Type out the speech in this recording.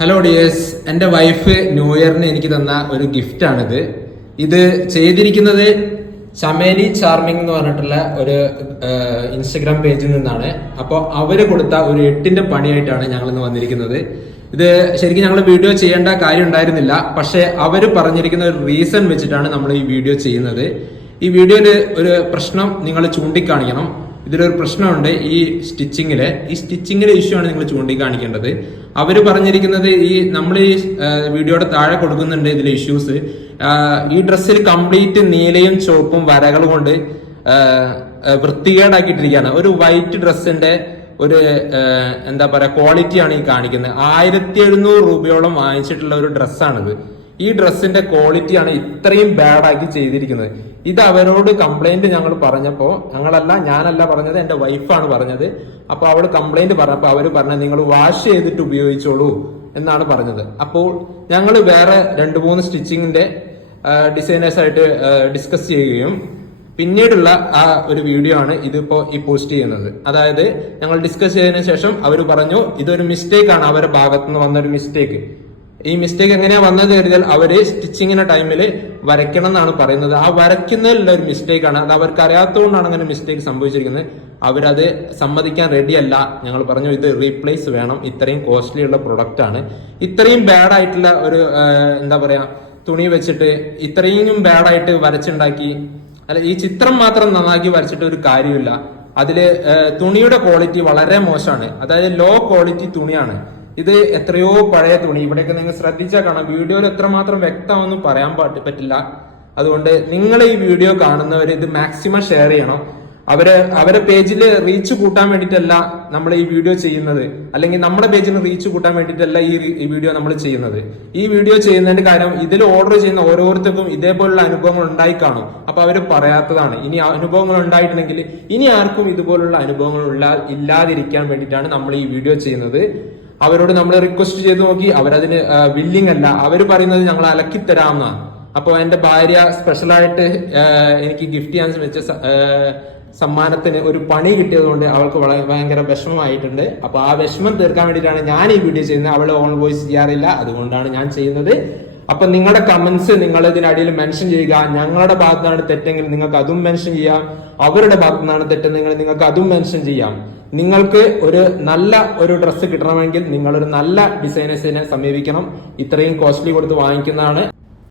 Hello dears, എൻ്റെ wife new ഇയറിന് എനിക്ക് തന്ന ഒരു ഗിഫ്റ്റാണിത്. ഇത് ചെയ്തിരിക്കുന്നത് ചമേലി ചാർമിംഗ് എന്ന് പറഞ്ഞിട്ടുള്ള ഒരു ഇൻസ്റ്റഗ്രാം പേജിൽ നിന്നാണ്. അപ്പോൾ അവര് കൊടുത്ത ഒരു 8ന്റെ പണിയായിട്ടാണ് ഞങ്ങൾ ഇന്ന് വന്നിരിക്കുന്നത്. ഇത് ശരിക്കും ഞങ്ങൾ വീഡിയോ ചെയ്യേണ്ട കാര്യം ഉണ്ടായിരുന്നില്ല, പക്ഷെ അവര് പറഞ്ഞിരിക്കുന്ന ഒരു റീസൺ വെച്ചിട്ടാണ് നമ്മൾ ഈ വീഡിയോ ചെയ്യുന്നത്. ഈ വീഡിയോയിൽ ഒരു പ്രശ്നം നിങ്ങൾ ചൂണ്ടിക്കാണിക്കണം. ഇതിലൊരു പ്രശ്നമുണ്ട് ഈ സ്റ്റിച്ചിങ്ങിലെ ഇഷ്യൂ ആണ് നിങ്ങൾ ചൂണ്ടിക്കാണിക്കേണ്ടത്. അവര് പറഞ്ഞിരിക്കുന്നത് നമ്മൾ ഈ വീഡിയോയുടെ താഴെ കൊടുക്കുന്നുണ്ട് ഇതിലെ ഇഷ്യൂസ്. ഈ ഡ്രസ്സിൽ കംപ്ലീറ്റ് നീലയും ചുവപ്പും വരകൾ കൊണ്ട് വൃത്തികേടാക്കിയിട്ടിരിക്കുകയാണ്. ഒരു വൈറ്റ് ഡ്രസ്സിന്റെ ഒരു എന്താ പറയാ ക്വാളിറ്റിയാണ് ഈ കാണിക്കുന്നത്. 1700 രൂപയോളം വാങ്ങിച്ചിട്ടുള്ള ഒരു ഡ്രസ്സാണിത്. ഈ ഡ്രസ്സിന്റെ ക്വാളിറ്റിയാണ് ഇത്രയും ബാഡാക്കി ചെയ്തിരിക്കുന്നത്. ഇത് അവരോട് കംപ്ലൈന്റ് ഞങ്ങൾ പറഞ്ഞപ്പോ, ഞാനല്ല പറഞ്ഞത്, എന്റെ വൈഫാണ് പറഞ്ഞത്. അപ്പൊ അവള് കംപ്ലൈന്റ് പറഞ്ഞപ്പോ അവര് പറഞ്ഞത് നിങ്ങൾ വാഷ് ചെയ്തിട്ട് ഉപയോഗിച്ചോളൂ എന്നാണ് പറഞ്ഞത്. അപ്പോൾ ഞങ്ങൾ വേറെ 2-3 സ്റ്റിച്ചിങ്ങിന്റെ ഡിസൈനേഴ്സ് ആയിട്ട് ഡിസ്കസ് ചെയ്യുകയും പിന്നീടുള്ള ആ ഒരു വീഡിയോ ആണ് ഇതിപ്പോ ഈ പോസ്റ്റ് ചെയ്യുന്നത്. അതായത് ഞങ്ങൾ ഡിസ്കസ് ചെയ്തതിനു ശേഷം അവർ പറഞ്ഞു ഇതൊരു മിസ്റ്റേക്ക് ആണ്, അവരുടെ ഭാഗത്തുനിന്ന് വന്ന ഒരു മിസ്റ്റേക്ക്. ഈ മിസ്റ്റേക്ക് എങ്ങനെയാ വന്നത് കരുതിയാൽ അവര് സ്റ്റിച്ചിങ്ങിന്റെ ടൈമിൽ വരയ്ക്കണം എന്നാണ് പറയുന്നത്. ആ വരയ്ക്കുന്നതിലുള്ള ഒരു മിസ്റ്റേക്ക് ആണ്. അത് അവർക്ക് അറിയാത്തതുകൊണ്ടാണ് അങ്ങനെ മിസ്റ്റേക്ക് സംഭവിച്ചിരിക്കുന്നത്. അവരത് സമ്മതിക്കാൻ റെഡിയല്ല. ഞങ്ങൾ പറഞ്ഞു ഇത് റീപ്ലേസ് വേണം, ഇത്രയും കോസ്റ്റ്ലി ഉള്ള പ്രൊഡക്റ്റ് ആണ്. ഇത്രയും ബാഡ് ആയിട്ടുള്ള ഒരു എന്താ പറയാ തുണി വെച്ചിട്ട് ഇത്രയും ബാഡായിട്ട് വരച്ചുണ്ടാക്കി, അല്ല ഈ ചിത്രം മാത്രം നന്നാക്കി വരച്ചിട്ട് ഒരു കാര്യമില്ല. അതില് തുണിയുടെ ക്വാളിറ്റി വളരെ മോശമാണ്. അതായത് ലോ ക്വാളിറ്റി തുണിയാണ്. ഇത് എത്രയോ പഴയ തുണി. ഇവിടെയൊക്കെ നിങ്ങൾ ശ്രദ്ധിച്ചാൽ കാണാം. വീഡിയോയിൽ എത്രമാത്രം വ്യക്തമൊന്നും പറയാൻ പറ്റില്ല. അതുകൊണ്ട് നിങ്ങൾ ഈ വീഡിയോ കാണുന്നവർ ഇത് മാക്സിമം ഷെയർ ചെയ്യണം. അവരെ പേജിൽ റീച്ച് കൂട്ടാൻ വേണ്ടിയിട്ടല്ല നമ്മൾ ഈ വീഡിയോ ചെയ്യുന്നത്, അല്ലെങ്കിൽ നമ്മുടെ പേജിന് റീച്ച് കൂട്ടാൻ വേണ്ടിയിട്ടല്ല ഈ വീഡിയോ നമ്മൾ ചെയ്യുന്നത്. ഈ വീഡിയോ ചെയ്യുന്നതിന്റെ കാര്യം ഇതിൽ ഓർഡർ ചെയ്യുന്ന ഓരോരുത്തർക്കും ഇതേപോലുള്ള അനുഭവങ്ങൾ ഉണ്ടായി കാണും. അപ്പൊ അവര് പറയാത്തതാണ്. ഇനി അനുഭവങ്ങൾ ഉണ്ടായിട്ടുണ്ടെങ്കിൽ ഇനി ആർക്കും ഇതുപോലുള്ള അനുഭവങ്ങൾ ഇല്ലാതിരിക്കാൻ വേണ്ടിയിട്ടാണ് നമ്മൾ ഈ വീഡിയോ ചെയ്യുന്നത്. അവരോട് നമ്മൾ റിക്വസ്റ്റ് ചെയ്ത് നോക്കി, അവരതിന് വില്ലിങ് അല്ല. അവര് പറയുന്നത് ഞങ്ങൾ അലക്കിത്തരാമെന്നാണ്. അപ്പൊ എന്റെ ഭാര്യ സ്പെഷ്യലായിട്ട് എനിക്ക് ഗിഫ്റ്റ് ചെയ്യാൻ വെച്ച സമ്മാനത്തിന് ഒരു പണി കിട്ടിയതുകൊണ്ട് അവൾക്ക് ഭയങ്കര വിഷമമായിട്ടുണ്ട്. അപ്പൊ ആ വിഷമം തീർക്കാൻ വേണ്ടിയിട്ടാണ് ഞാൻ ഈ വീഡിയോ ചെയ്യുന്നത്. അവള് ഓൺ വോയിസ് ചെയ്യാറില്ല, അതുകൊണ്ടാണ് ഞാൻ ചെയ്യുന്നത്. അപ്പൊ നിങ്ങളുടെ കമന്റ്സ് നിങ്ങൾ ഇതിനടിയിൽ മെൻഷൻ ചെയ്യുക. ഞങ്ങളുടെ ഭാഗത്താണ് തെറ്റെങ്കിൽ നിങ്ങൾക്ക് അതും മെൻഷൻ ചെയ്യാം. അവരുടെ ഭാഗത്തുനിന്നാണ് തെറ്റെങ്കിൽ നിങ്ങൾക്ക് അതും മെൻഷൻ ചെയ്യാം. നിങ്ങൾക്ക് ഒരു നല്ല ഒരു ഡ്രസ്സ് കിട്ടണമെങ്കിൽ നിങ്ങളൊരു നല്ല ഡിസൈനേഴ്സിനെ സമീപിക്കണം. ഇത്രയും കോസ്റ്റ്ലി കൊടുത്ത് വാങ്ങിക്കുന്നതാണ്